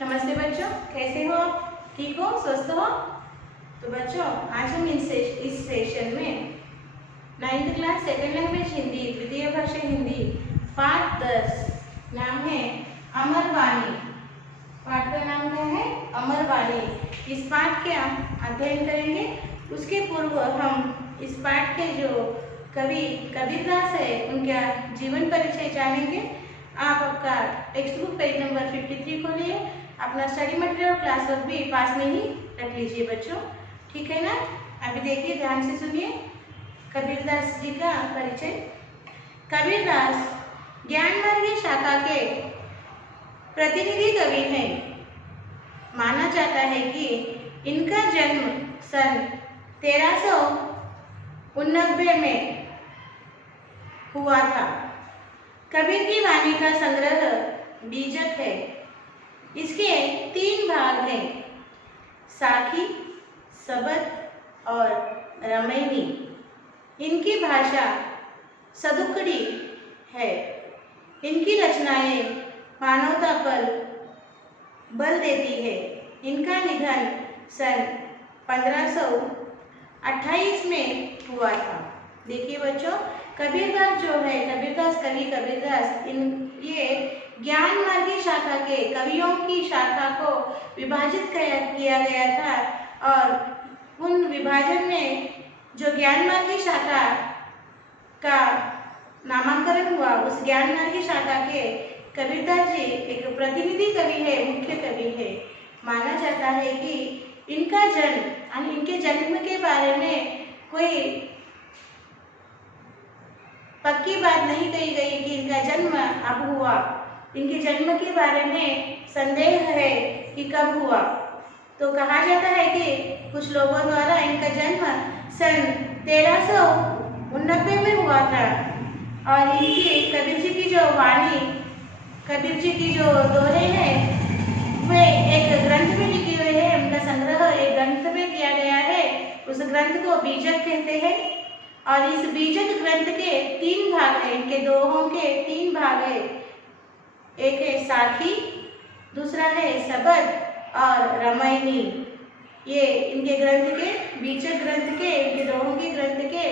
नमस्ते बच्चों, कैसे हो आप? ठीक हो, स्वस्थ हो? तो बच्चों, आज हम इस सेशन में 9th class second language Hindi, द्वितीय भाषा हिंदी, पाठ 10, नाम है अमर वाणी। पाठ का नाम क्या है? अमर वाणी। इस पाठ के अध्ययन करेंगे। उसके पूर्व हम इस पाठ के जो कवि कबीरदास है उनका जीवन परिचय जानेंगे। आप आपका टेक्स्ट बुक पेज नंबर 53 खोलिए। अपना स्टडी मटेरियल और क्लास वर्क भी पास में ही रख लीजिए बच्चों, ठीक है ना? अभी देखिए, ध्यान से सुनिए कबीरदास जी का परिचय। कबीरदास ज्ञानमार्गी शाखा के प्रतिनिधि कवि हैं। माना जाता है कि इनका जन्म सन 1389 में हुआ था। कबीर की वाणी का संग्रह बीजक है। इसके 3 भाग हैं, साखी, सबद और रामायणी। इनकी भाषा सदुकड़ी है। इनकी रचनाएं मानवता पर बल देती है। इनका निधन सन 1528 में हुआ था। देखिए बच्चों, कबीरदास जो है, कबीरदास कवि कबीरदास, ये ज्ञान मार्गी शाखा के कवियों की शाखा को विभाजित किया गया था और उन विभाजन में जो ज्ञान मार्गी शाखा का नामांकन हुआ, उस ज्ञान मार्गी शाखा के कबीरदास जी एक प्रतिनिधि कवि है, मुख्य कवि है। माना जाता है कि इनका जन्म और इनके जन्म के बारे में कोई पक्की बात नहीं कही गई कि इनका जन्म अब हुआ। इनके जन्म के बारे में संदेह है कि कब हुआ। तो कहा जाता है कि कुछ लोगों द्वारा इनका जन्म सन 1389 में हुआ था और इनकी कबीर जी की जो वाणी, कबीर जी की जो दोहे हैं, वे एक ग्रंथ में लिखे हुए हैं। उनका संग्रह एक ग्रंथ में किया गया है। उस ग्रंथ को बीजक कहते हैं और इस बीजक ग्रंथ के 3 भाग हैं। इनके दोहों के 3 भाग है। एक है साखी, दूसरा है सबद और रामायणी। ये इनके ग्रंथ के, बीजक ग्रंथ के, इनके दोहों के ग्रंथ के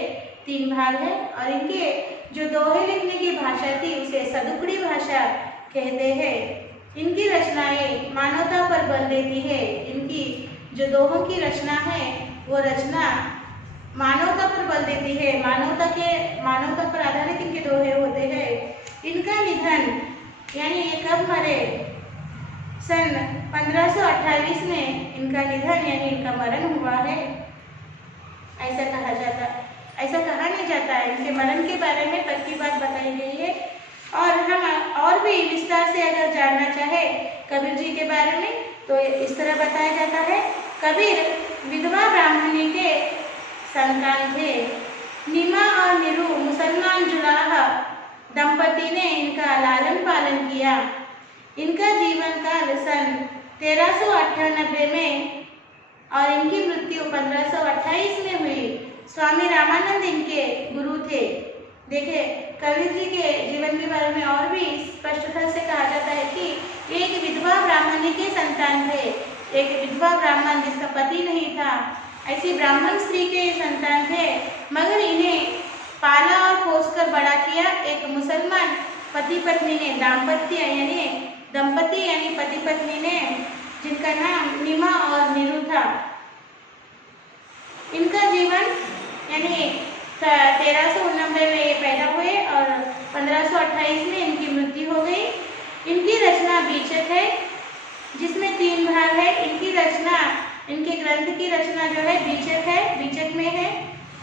3 भाग हैं और इनके जो दोहे लिखने की भाषा थी उसे सदुकड़ी भाषा कहते हैं। इनकी रचनाएं मानवता पर बल देती है। इनकी जो दोहों की रचना है वो रचना मानवता पर बल देती है। मानवता पर आधारित इनके दोहे होते हैं। इनका निधन यानी ये कब मरे? सन 1528 में इनका निधन यानी इनका मरण हुआ है, ऐसा कहा नहीं जाता है। इनके मरण के बारे में पक्की बात बताई गई है। और हम और भी विस्तार से अगर जानना चाहे कबीर जी के बारे में तो इस तरह बताया जाता है। कबीर विधवा ब्राह्मणी के संतान थे। नीमा और नीरू मुसलमान जुलाहा दंपति ने इनका लालन पालन किया। इनका जीवन काल सन 1398 में और इनकी मृत्यु 1528 में हुई। स्वामी रामानंद इनके गुरु थे। देखिए, कबीर जी के जीवन के बारे में और भी स्पष्टता से कहा जाता है कि एक विधवा ब्राह्मणी के संतान थे। एक विधवा ब्राह्मण जिसका पति नहीं था, ऐसी ब्राह्मण स्त्री के संतान थे, मगर इन्हें पाला और पोसकर बड़ा किया एक मुसलमान पति पत्नी ने। दंपति यानी पति पत्नी ने, जिनका नाम नीमा और नीरू था। इनका जीवन यानी 1389 में ये पैदा हुए और 1528 में इनकी मृत्यु हो गई। इनकी रचना बीजक है जिसमें 3 भाग है। इनकी रचना, इनके ग्रंथ की रचना जो है बीजक में है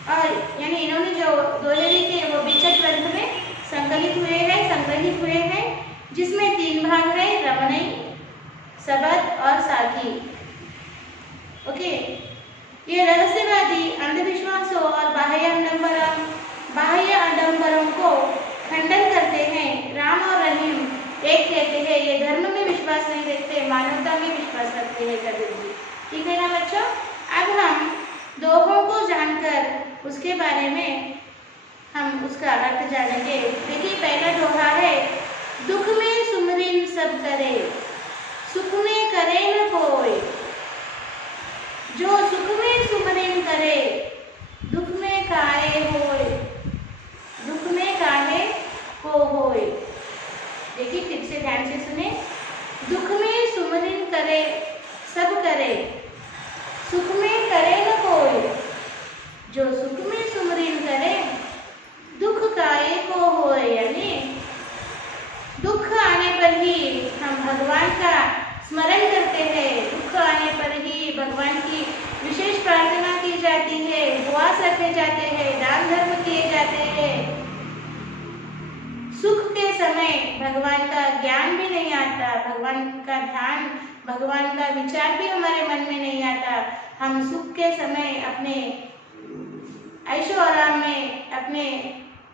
और यानी इन्होंने जो दोहे लिखे वो बीजक ग्रंथ में संग्रहित हुए हैं, जिसमें 3 भाग है, रामायणी, सबद और साखी। ओके, ये रहस्यवादी अंधविश्वासों और बाह्य आडंबरों को खंडन करते हैं। राम और रहीम एक कहते हैं। ये धर्म में विश्वास नहीं रखते, मानवता में विश्वास रखते हैं कबीर जी, ठीक है ना बच्चों? अब हम दोहों को जानकर उसके बारे में हम उसका अर्थ जानेंगे। देखिए, पहला दोहा है, दुख में सुमरिन सब करे, सुख में ध्यान से सुने। दुख में सुमरिन करे सब करे, सुख में करे न कोई। जो सुख में सुमरिन करे दुख काहे को होए। यानी दुख आने पर ही हम भगवान का स्मरण करते हैं, दुख आने पर ही भगवान की विशेष प्रार्थना की जाती है, उपवास रखे जाते हैं, दान धर्म किए जाते हैं। सुख के समय भगवान का ज्ञान भी नहीं आता, भगवान का ध्यान, भगवान का विचार भी हमारे मन में नहीं आता। हम सुख के समय अपने ऐशो आराम में, अपने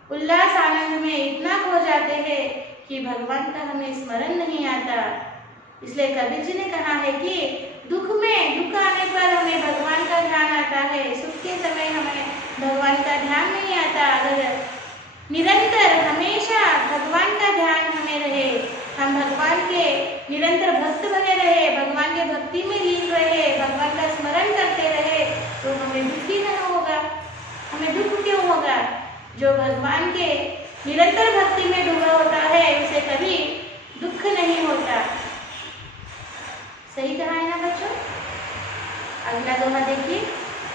उल्लास आनंद में इतना खो जाते हैं कि भगवान का हमें स्मरण नहीं आता। इसलिए कबीर जी ने कहा है कि दुख आने पर हमें भगवान का ध्यान आता है, सुख के समय हमें भगवान का ध्यान नहीं आता। अगर निरंतर हमेशा भगवान का ध्यान हमें रहे, हम भगवान के निरंतर भक्त बने रहे, भगवान के भक्ति में लीन रहे, भगवान का स्मरण करते रहे, तो हमें दुख ही नहीं होगा। हमें दुख क्यों होगा? जो भगवान के निरंतर भक्ति में डूबा होता है उसे कभी दुख नहीं होता। सही कहा है ना बच्चों? अगला दोहा देखिए।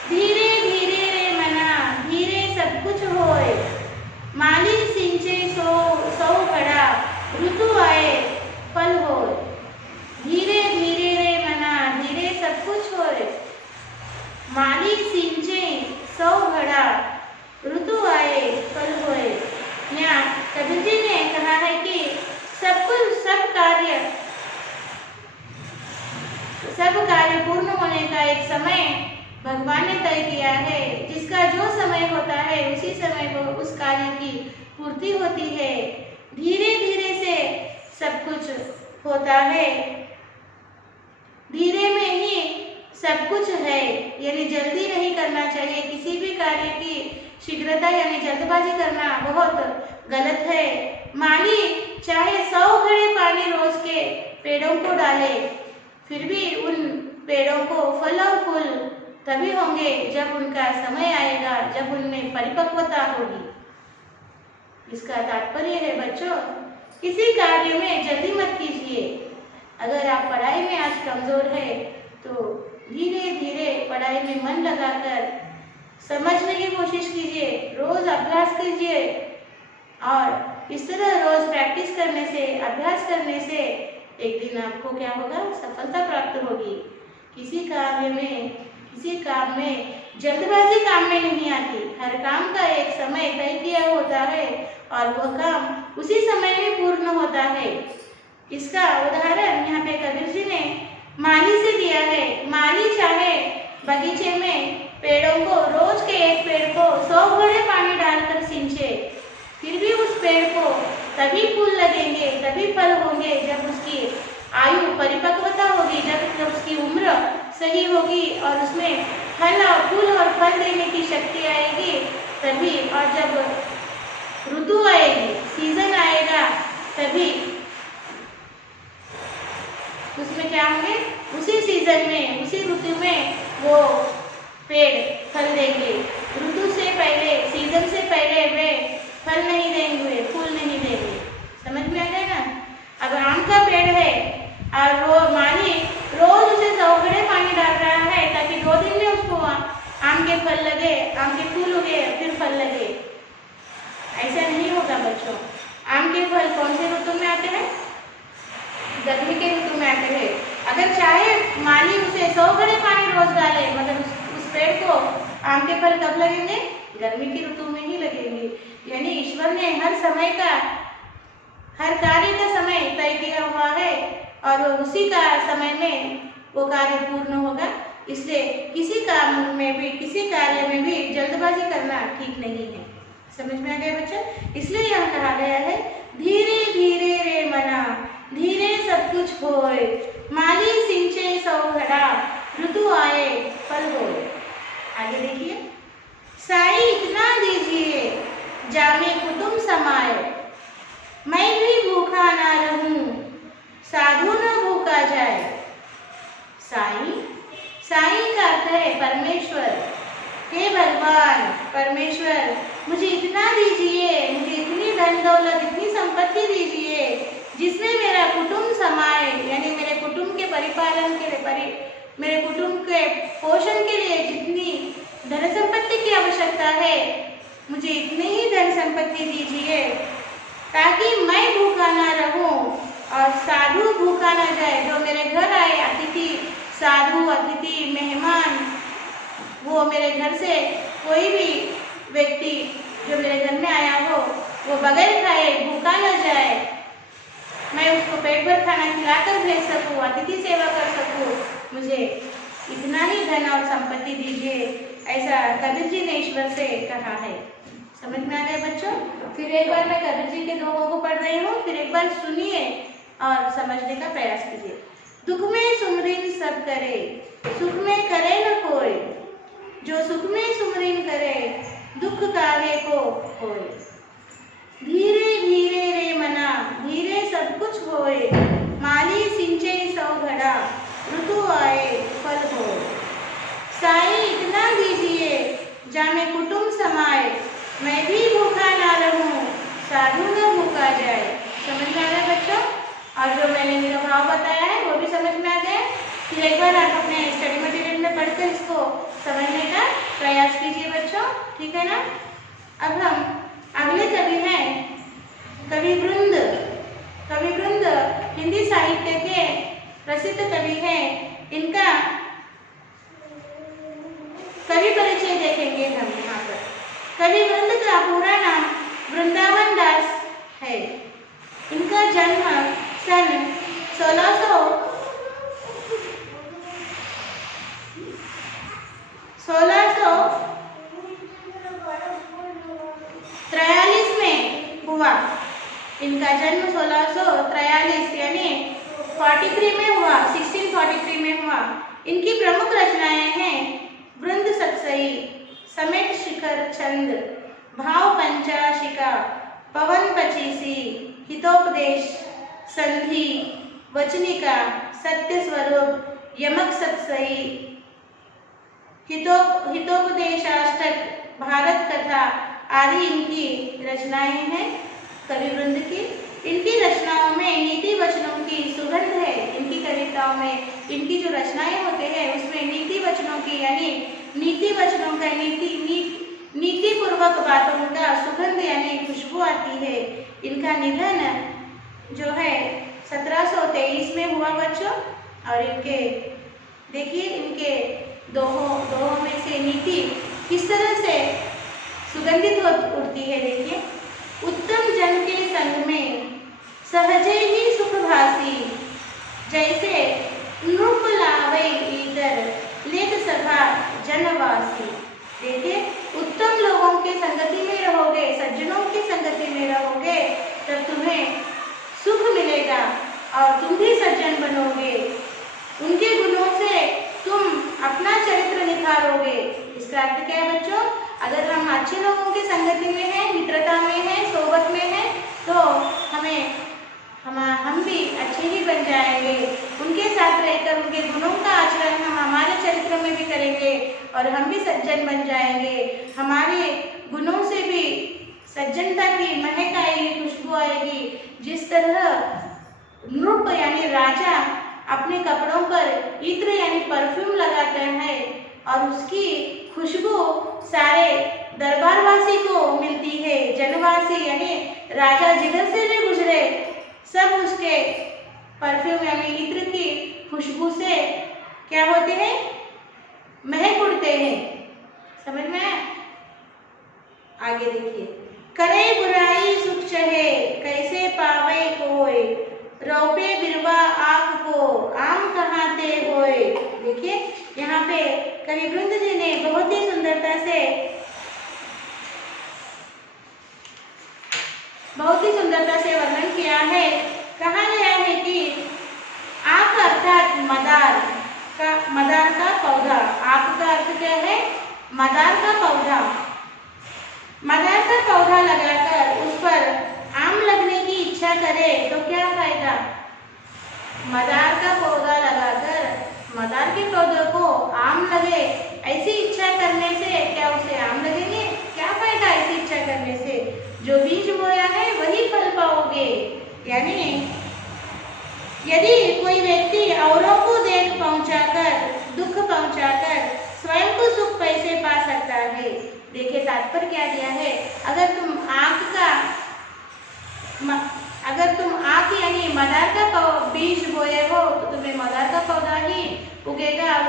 धीरे धीरे रे मना धीरे सब कुछ होए, माली सिंचे सौ घड़ा ऋतु आए फल होए। धीरे धीरे रे मना धीरे सब कुछ होए, माली सिंचे सौ घड़ा ऋतु आए फल होए। यहाँ कबीर जी ने कहा है कि सब कार्य पूर्ण होने का एक समय भगवान ने तय किया है। जिसका जो समय होता है उसी समय को उस कार्य की पूर्ति होती है। धीरे धीरे से सब कुछ होता है, धीरे में ही सब कुछ है। यानी जल्दी नहीं करना चाहिए, किसी भी कार्य की शीघ्रता यानी जल्दबाजी करना बहुत गलत है। माली चाहे 100 घड़े पानी रोज के पेड़ों को डाले, फिर भी उन पेड़ों को फल और फूल तभी होंगे जब उनका समय आएगा, जब उनमें परिपक्वता होगी। इसका तात्पर्य है बच्चों, किसी कार्य में जल्दी मत कीजिए। अगर आप पढ़ाई में आज कमजोर है तो धीरे धीरे पढ़ाई में मन लगाकर समझने की कोशिश कीजिए, रोज अभ्यास कीजिए और इस तरह रोज प्रैक्टिस करने से, अभ्यास करने से एक दिन आपको क्या होगा? सफलता प्राप्त होगी। किसी काम में जल्दबाजी काम में नहीं आती। हर काम का एक समय तय किया होता है और वह काम उसी समय में पूर्ण होता है। इसका उदाहरण यहाँ पे कबीर जी ने माली से दिया है। माली चाहे बगीचे में पेड़ों को, रोज के एक पेड़ को 100 घड़े पानी डालकर सिंचे, फिर भी उस पेड़ को तभी फूल लगेंगे, तभी फल होंगे जब उसकी आयु परिपक्वता होगी, जब उसकी उम्र सही होगी और उसमें फल और फूल और फल देने की शक्ति आएगी तभी। और जब ऋतु आएगी, सीजन आएगा, तभी उसमें क्या होंगे? उसी सीजन में, उसी ऋतु में वो पेड़ फल देंगे। ऋतु से पहले, सीजन से पहले वे फल नहीं देंगे, फूल नहीं देंगे। समझ में आ गया ना? अब आम का पेड़ है और वो माली रोज उसे 100 घड़े पानी डाल रहा है ताकि 2 दिन में उसको आम के फल लगे, आम के फूल उगे, फिर फल लगे। ऐसा नहीं होगा बच्चों। आम के फल कौन से ऋतु में आते हैं? गर्मी के ऋतु में आते हैं। अगर चाहे माली उसे 100 घड़े पानी रोज डाले, मगर उस पेड़ को आम के फल कब लगेंगे? गर्मी की ऋतु में ही लगेंगे। यानी ईश्वर ने हर समय का, हर कार्य का समय तय किया हुआ है और उसी का समय में वो कार्य पूर्ण होगा। इसलिए किसी काम में भी, किसी कार्य में भी जल्दबाजी करना ठीक नहीं है। समझ में आ गया बच्चा? इसलिए यहाँ कहा गया है धीरे धीरे रे मना धीरे सब कुछ होए, माली सिंचे 100 घड़ा ऋतु आए फल होए। आगे देखिए। साई इतना दीजिए जामे कुटुंब समाए, मैं भी भूखा ना रहूं साधु न भूखा जाए। साई, साई का अर्थ है परमेश्वर। हे भगवान परमेश्वर, मुझे इतना दीजिए, मुझे इतनी धन दौलत, इतनी संपत्ति दीजिए जिसमें मेरा कुटुंब समाए, यानी मेरे कुटुंब के परिपालन के लिए, मेरे कुटुंब के पोषण के लिए जितनी धन संपत्ति की आवश्यकता है, मुझे इतनी ही धन संपत्ति दीजिए, ताकि मैं भूखा ना रहूं और साधु भूखा ना जाए। जो मेरे घर आए अतिथि, साधु, अतिथि, मेहमान, वो मेरे घर से कोई भी व्यक्ति जो मेरे घर में आया हो, वो बगैर खाए भूखा न जाए, मैं उसको पेट भर खाना खिलाकर भेज सकूं, अतिथि सेवा कर सकूं, मुझे इतना ही धन और संपत्ति दीजिए, ऐसा कबीर जी ने ईश्वर से कहा है। समझ में आ गया बच्चों? फिर एक बार मैं कबीर जी के दोहों को पढ़ रही हूँ, फिर एक बार सुनिए और समझने का प्रयास कीजिए। दुख में सुमरिन सब करे, सुख में करे न कोई, जो सुख में सुमरिन करे, दुख काहे को होए। धीरे धीरे रे मना, धीरे सब कुछ होए, माली सिंचे सौ घड़ा, ऋतु आए फल होए। साई इतना दीजिए, जामे कुटुंब समाए, मैं भी भूखा ना रहूं, साधु न भूखा जाए। समझ में आ गया बच्चों? और जो मैंने निरभाव बताया है वो भी समझ में आ गया। फिर एक बार आप अपने स्टडी मटेरियल में पढ़कर इसको समझने का प्रयास कीजिए बच्चों, ठीक है ना? अब हम अगले कवि हैं कवि वृंद। कवि वृंद हिंदी साहित्य के प्रसिद्ध कवि हैं। इनका कवि परिचय देखेंगे हम यहाँ पर। कवि वृंद का पूरा नाम वृंदावन दास है। इनका जन्म सन 1643 में हुआ। इनका जन्म 1643 यानी 43 में हुआ, 1643 में हुआ। इनकी प्रमुख रचनाएं हैं वृंद सतसई, समेत शिखर छंद, भाव पंचाशिका, पवन पचीसी, हितोपदेश, संधि, वचनिका, सत्य स्वरूप, यमक सतसई, हितोपदेशाष्टक, भारत कथा आदि इनकी रचनाएं हैं कवि वृंद की। इनकी रचनाओं में नीति वचनों की सुगंध है। इनकी कविताओं में इनकी जो रचनाएं होते हैं उसमें नीति वचनों की, यानी नीति वचनों का नीति पूर्वक बातों का सुगंध यानी खुशबू आती है। इनका निधन जो है 1723 में हुआ बच्चों। और इनके देखिए इनके दोहों में से नीति किस तरह से सुगंधित उठती है। देखिए, उत्तम जन के संग में सहजे ही सुख भासी, जैसे नृप लावै इतर लेत सभा जनवासी। देखिए, उत्तम लोगों के संगति में रहोगे, सज्जनों की संगति में रहोगे, तब तुम्हें सुख मिलेगा और तुम भी सज्जन बनोगे। उनके गुणों से तुम अपना चरित्र निखारोगे। इसका अर्थ क्या है बच्चों? अगर हम अच्छे लोगों की संगति में हैं, मित्रता में हैं, सोबत में हैं, तो हम भी अच्छे ही बन जाएंगे। उनके साथ रहकर उनके गुणों का आचरण हम हमारे चरित्र में भी करेंगे और हम भी सज्जन बन जाएंगे। हमारे गुणों से भी सज्जनता की महक आएगी, खुशबू आएगी। जिस तरह नृप यानी राजा अपने कपड़ों पर इत्र यानी परफ्यूम लगाते हैं और उसकी खुशबू सारे दरबारवासी को मिलती है, जनवासी यानी राजा जिधर से भी गुजरे सब उसके परफ्यूम यानी इत्र की खुशबू से क्या होते हैं? महक उड़ते हैं। समझ में आया? आगे देखिए, करे बुराई सुख चहे, कैसे पावे कोय, रौपे बिरवा आँख को, आम कहाँ ते होए। देखिए, यहाँ पे कवि वृंद जी ने बहुत ही सुंदरता से वर्णन किया है। कहा गया है कि आँख अर्थात मदार का पौधा। आँख का अर्थ क्या है? मदार का पौधा। मदार का पौधा लगाकर उस पर आम लगने की इच्छा करे तो क्या फायदा? मदार का पौधा लगाकर मदार के पौधे को आम लगे, ऐसी इच्छा करने से क्या उसे आम लगेंगे? क्या फायदा ऐसी इच्छा करने से? जो बीज बोया है वही फल पाओगे। यानी यदि कोई व्यक्ति औरों को देख पहुंचाकर, दुख पहुंचाकर स्वयं को सुख कैसे पा सकता है। देखिए तात्पर्य क्या दिया है। अगर तुम आँख यानी मदार का बीज बोए हो तो तुम्हें मदार का पौधा ही उगेगा और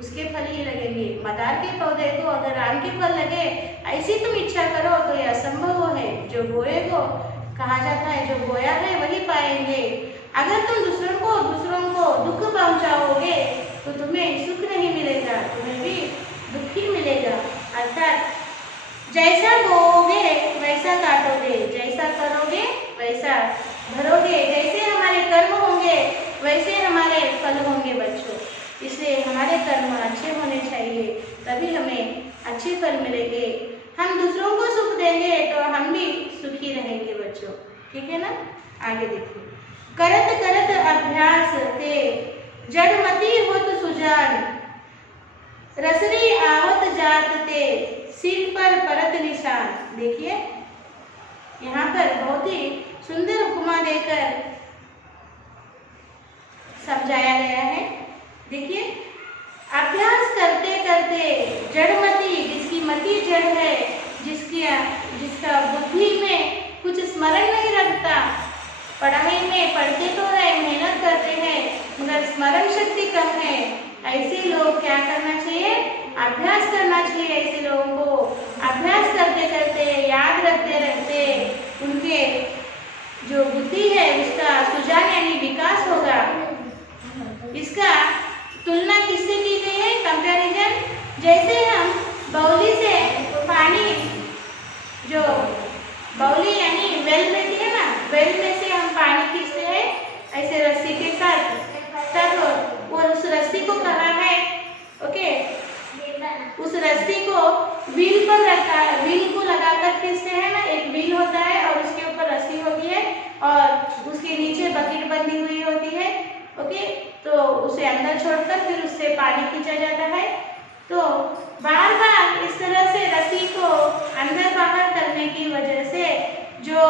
उसके फल ही लगेंगे। मदार के पौधे को अगर आम के फल लगे, ऐसी तुम इच्छा करो तो यह असंभव है। जो बोए को कहा जाता है, जो बोया है वही पाएंगे। अगर तुम दूसरों को दुख पहुंचाओगे तो तुम्हें सुख नहीं मिलेगा, तुम्हें भी दुख ही मिलेगा। अर्थात जैसा बोओगे वैसा काटोगे, जैसा करोगे वैसा भरोगे। जैसे हमारे कर्म होंगे वैसे हमारे फल होंगे बच्चों। इसलिए हमारे कर्म अच्छे होने चाहिए, तभी हमें अच्छे फल मिलेंगे। हम दूसरों को सुख देंगे तो हम भी सुखी रहेंगे बच्चों। ठीक है ना। आगे देखिए। करत करत अभ्यास ते जड़मती होत सुजान, रसरी आवत जात ते सिर पर परत निशान। देखिए यहाँ पर बहुत ही सुंदर उपमा देकर समझाया गया है। देखिए अभ्यास करते करते जड़मती, जिसकी मति जड़ है, जिसका बुद्धि में कुछ स्मरण नहीं रखता, पढ़ाई में पढ़ते तो है, मेहनत करते हैं मगर स्मरण शक्ति कम है, ऐसे लोग क्या करना चाहिए, अभ्यास करना चाहिए। ऐसे लोगों को अभ्यास करते करते, याद रखते रखते उनके जो बुद्धि है उसका सुजान यानी विकास होगा। इसका तुलना किससे की गई है, कंपैरिजन। जैसे हम बाउली से पानी, जो बाउली यानी वेल में है ना, वेल में से हम पानी खींचते हैं ऐसे रस्सी के साथ, तब और उस रस्सी को कहा है, ओके, उस रस्सी को व्हील पर रखा है, व्हील को लगाकर खींचते हैं ना। एक व्हील होता है और उसके ऊपर रस्सी होती है और उसके नीचे बकेट बंधी हुई होती है, ओके। तो उसे अंदर छोड़कर फिर उससे पानी खींचा जाता है। तो बार बार इस तरह से रस्सी को अंदर बाहर करने की वजह से जो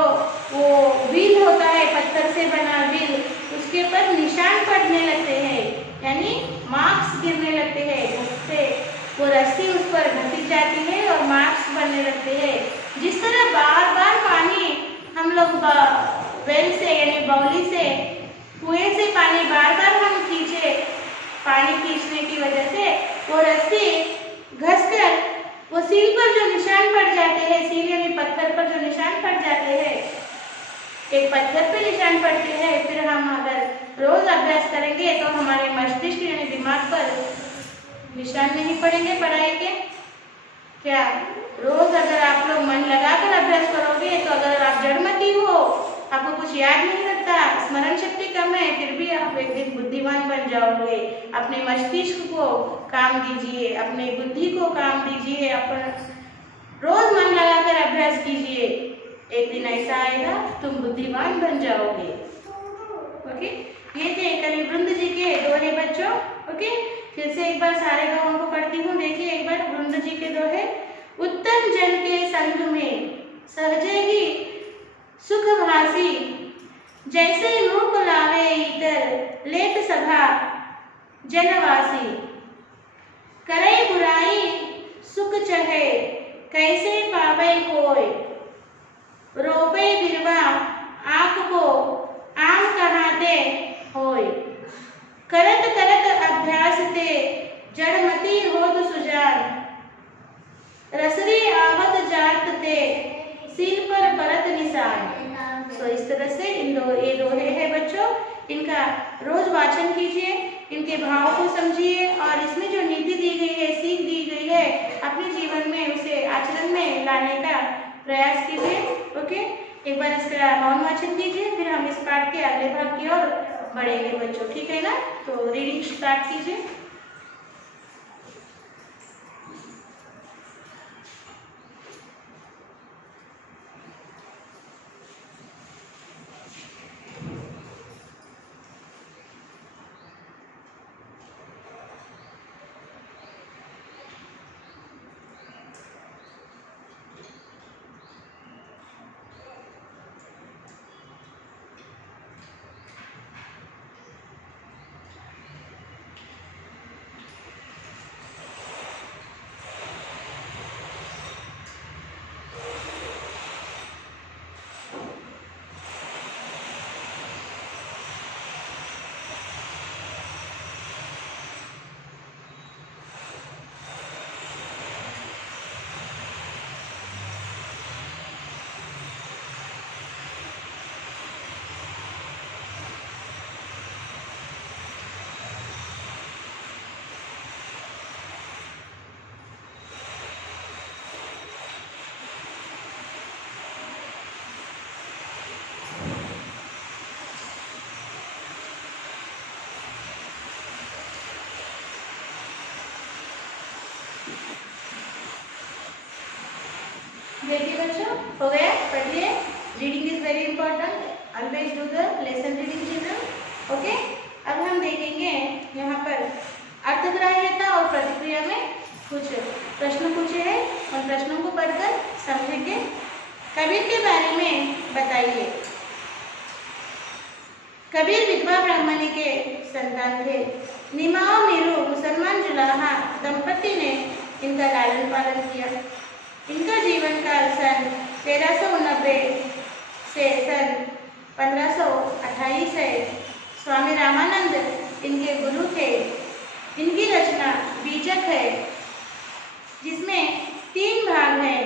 वो व्हील होता है, पत्थर से बना व्हील, उसके ऊपर निशान पड़ने लगते हैं, यानी मार्क्स गिरने लगते हैं। उससे वो रस्सी उस पर घसीट जाती है और मार्क्स बनने लगते हैं। जिस तरह बार बार पानी हम लोग वेल से यानी बाउली से, कुएं से पानी बार बार हम खींचे, पानी खींचने की वजह से वो रस्सी घसकर वो सील पर जो निशान पड़ जाते हैं, सील यानी पत्थर पर जो निशान पड़ जाते हैं, एक पत्थर पे निशान पड़ते हैं। फिर हम अगर रोज अभ्यास करेंगे तो हमारे मस्तिष्क यानी दिमाग पर निशान नहीं पड़ेंगे पढ़ाई के। क्या रोज अगर आप लोग मन लगाकर अभ्यास करोगे तो अगर आप जड़मती हो, आपको कुछ याद नहीं रहता, स्मरण शक्ति कम है, फिर भी आप एक दिन बुद्धिमान बन जाओगे। अपने मस्तिष्क को काम दीजिए, अपने बुद्धि को काम दीजिए, अपन रोज मन लगाकर अभ्यास कीजिए, एक दिन ऐसा आएगा तुम बुद्धिमान बन जाओगे। ओके, ये थे कवि वृंद जी के दोहे बच्चों। ओके, फिर से एक बार सारे दोहों को पढ़ती हूँ। देखिए एक बार वृंद जी के दोहे। उत्तम जन के संग में सहजे ही सुख भासी, जैसे रूप लावे इतर लेत सभा जनवासी। करे बुराई सुख चहे कैसे पावे कोय, रोपे बिरवा आँख को आम कहाते होय। करत करत अभ्यास ते जड़मती होत सुजान, रसरी आवत जात ते सिर पर परत निशान। तो इस तरह से ये दोहे हैं बच्चों, इनका रोज वाचन कीजिए, इनके भाव को समझिए और इसमें जो नीति दी गई है, सीख दी गई है, अपने जीवन में उसे आचरण में लाने का प्रयास कीजिए। ओके, एक बार इसका मौन वाचन कीजिए, फिर हम इस पाठ के अगले भाग की ओर बढ़ेंगे बच्चों। ठीक है ना। तो रीडिंग स्टार्ट कीजिए। देखिए बच्चों, हो गया, पढ़िए। Reading is very important, always do the lesson reading children. Okay, अब हम देखेंगे यहाँ पर अर्थग्राह्यता और प्रतिक्रिया में कुछ प्रश्न पूछे हैं। उन प्रश्नों को पढ़कर समझेंगे। कबीर के बारे में बताइए। कबीर विधवा ब्राह्मणी के संतान थे। निमा और नीरू मुसलमान जुलाहा दंपति ने इनका लालन पालन किया। इनका जीवन काल सन 1390 से सन 1528 है। स्वामी रामानंद इनके गुरु थे। इनकी रचना बीजक है, जिसमें 3 भाग हैं,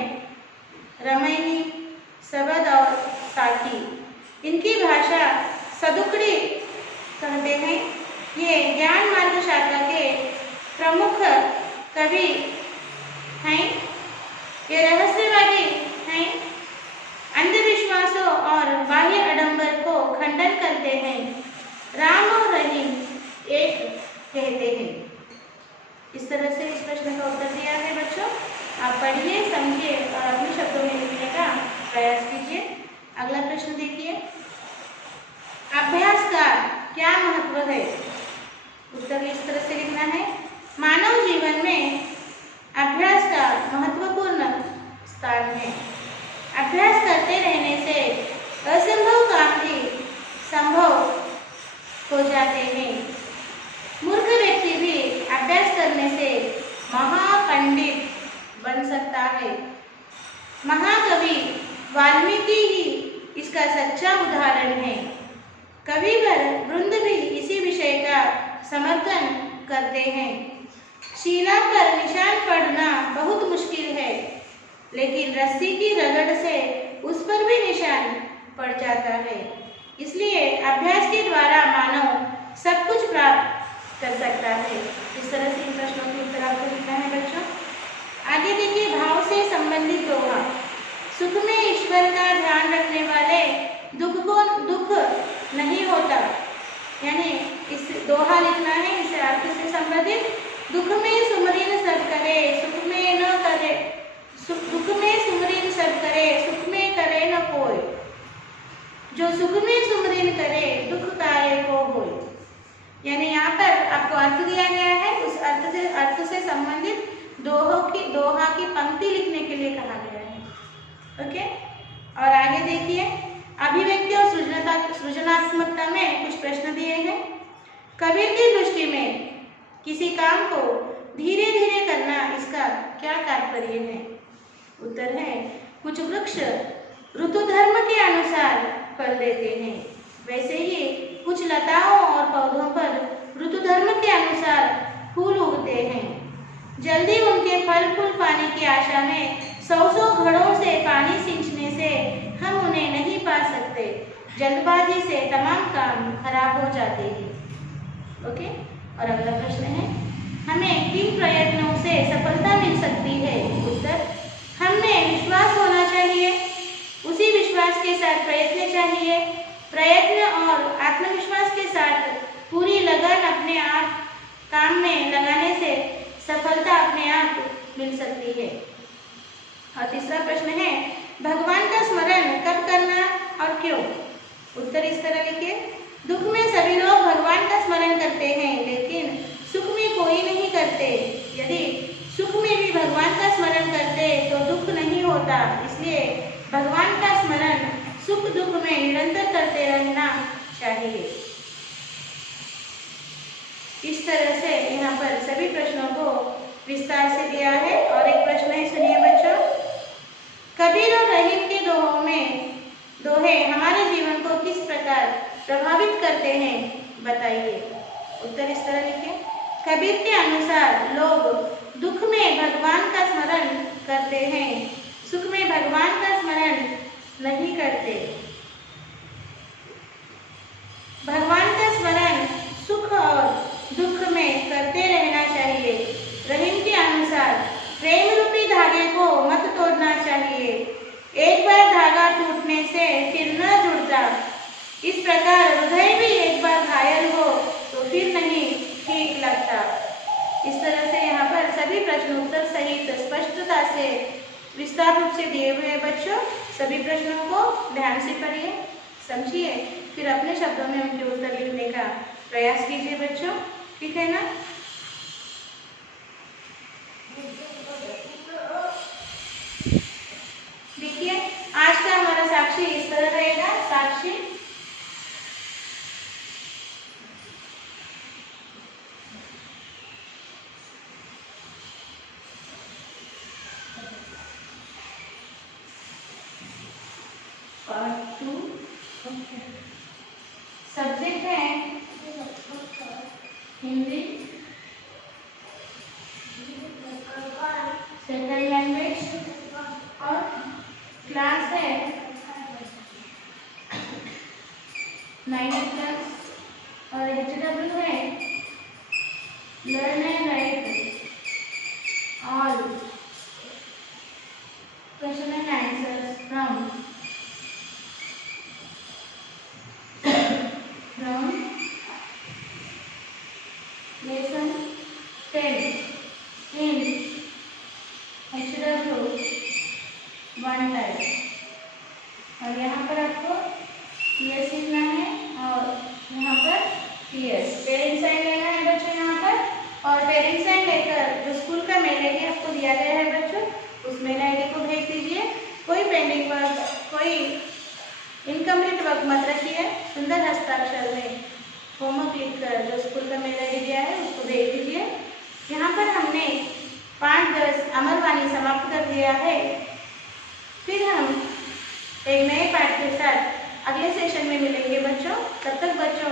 रामायणी, सबद और साखी। इनकी भाषा सदुकड़ी कहते हैं। ये ज्ञान मार्ग शाखा के प्रमुख कवि हैं। ये रहस्यवादी हैं, अंधविश्वासों और बाह्य आडंबर को खंडन करते हैं। राम और रहीम एक कहते हैं। इस तरह से इस प्रश्न का उत्तर दिया है बच्चों। आप पढ़िए, समझिए और अपने शब्दों में लिखने का प्रयास कीजिए। अगला प्रश्न देखिए, अभ्यास का क्या महत्व है? उत्तर इस तरह से लिखना है, मानव जीवन में अभ्यास का महत्वपूर्ण स्थान है। अभ्यास करते रहने से असंभव काम भी संभव हो जाते हैं। मूर्ख व्यक्ति भी अभ्यास करने से महापंडित बन सकता है। महाकवि वाल्मीकि ही इसका सच्चा उदाहरण है। कविवर वृंद भी इसी विषय का समर्थन करते हैं। शीला पर निशान पड़ना बहुत मुश्किल है, लेकिन रस्सी की रगड़ से उस पर भी निशान पड़ जाता है। इसलिए अभ्यास के द्वारा मानव सब कुछ प्राप्त कर सकता है। इस तरह से इन प्रश्नों के उत्तर आपको लिखना है बच्चों। आगे देखिए, भाव से संबंधित दोहा। सुख में ईश्वर का ध्यान रखने वाले दुख को दुख नहीं होता, यानी इस दोहा लिखना है। इस अर्थ से संबंधित, दुख में सुमरिन सब करे, सुख में न करे, दुख में सुमरिन सब करे, सुख में करे न कोई। जो सुख में सुमरिन करे, दुख काहे को होय। यानी यहाँ पर आपको अर्थ दिया गया है, उस अर्थ से संबंधित दोहा की पंक्ति लिखने के लिए कहा गया है। ओके, और आगे देखिए, अभिव्यक्ति और सृजनात्मकता में कुछ प्रश्न दिए हैं। कबीर की दृष्टि में किसी काम को धीरे धीरे करना, इसका क्या तात्पर्य है? उत्तर है, कुछ वृक्ष ऋतु धर्म के अनुसार फल देते हैं, वैसे ही कुछ लताओं और पौधों पर ऋतु धर्म के अनुसार फूल उगते हैं। जल्दी उनके फल फूल पाने की आशा में 100 घड़ों से पानी सींचने से हम उन्हें नहीं पा सकते। जल्दबाजी से तमाम काम खराब हो जाते हैं। ओके, और अगला प्रश्न है, हमें किन प्रयत्नों से सफलता मिल सकती है? उत्तर, हमें विश्वास होना चाहिए, उसी विश्वास के साथ प्रयत्न चाहिए। प्रयत्न और आत्मविश्वास के साथ पूरी लगन अपने आप काम में लगाने से सफलता अपने आप मिल सकती है। और तीसरा प्रश्न है, भगवान का स्मरण कब करना और क्यों? उत्तर इस तरह लिखिए, दुख में सभी लोग भगवान का स्मरण करते हैं, लेकिन सुख में कोई नहीं करते। यदि सुख में भी भगवान का स्मरण करते तो दुख नहीं होता। इसलिए भगवान का स्मरण सुख दुख में निरंतर करते रहना चाहिए। इस तरह से यहाँ पर सभी प्रश्नों को विस्तार से दिया है। और एक प्रश्न है, सुनिए बच्चों, कबीर और रहीम के दोहे हमारे जीवन को किस प्रकार प्रभावित करते हैं? बताइए। उत्तर इस तरह लिखें, कबीर के अनुसार लोग दुख में भगवान का स्मरण करते हैं, सुख में भगवान का स्मरण नहीं करते। भगवान का स्मरण सुख और दुख में करते रहना चाहिए। रहीम के अनुसार प्रेम रूपी धागे को मत तोड़ना चाहिए। एक बार धागा टूटने से फिर न जुड़ता। इस प्रकार हृदय भी एक बार घायल हो तो फिर नहीं ठीक लगता। इस तरह से यहाँ पर सभी प्रश्न उत्तर सहित स्पष्टता से विस्तार रूप से दिए हुए हैं बच्चों। सभी प्रश्नों को ध्यान से पढ़िए, समझिए, फिर अपने शब्दों में उनके उत्तर लिखने का प्रयास कीजिए बच्चों, ठीक है ना। देखिए आज का हमारा साक्षी इस तरह रहेगा। साक्षी पार्ट 2, सब्जेक्ट है हिंदी, सेकंड लैंग्वेज, और क्लास है 9th क्लास, और HW है learn and right all question and answers from lesson 10 in HW one type। और यहाँ पर आपको PS लिखना है और यहाँ पर PS पेरेंट साइन लेना है बच्चों यहाँ पर। और पेरेंट साइन लेकर जो स्कूल का मेल आईडी आपको दिया गया है बच्चों, उस मेल आईडी को भेज दीजिए। कोई पेंडिंग वर्क, कोई इनकम्प्लीट वर्क मत रखिए। सुंदर हस्ताक्षर में होमवर्क लिखकर जो स्कूल का मेल आईडी दिया है उसको भेज दीजिए। यहाँ पर हमने 5-10 अमरवाणी समाप्त कर दिया है। फिर हम एक नए पाठ के साथ अगले सेशन में मिलेंगे बच्चों। तब तक बच्चों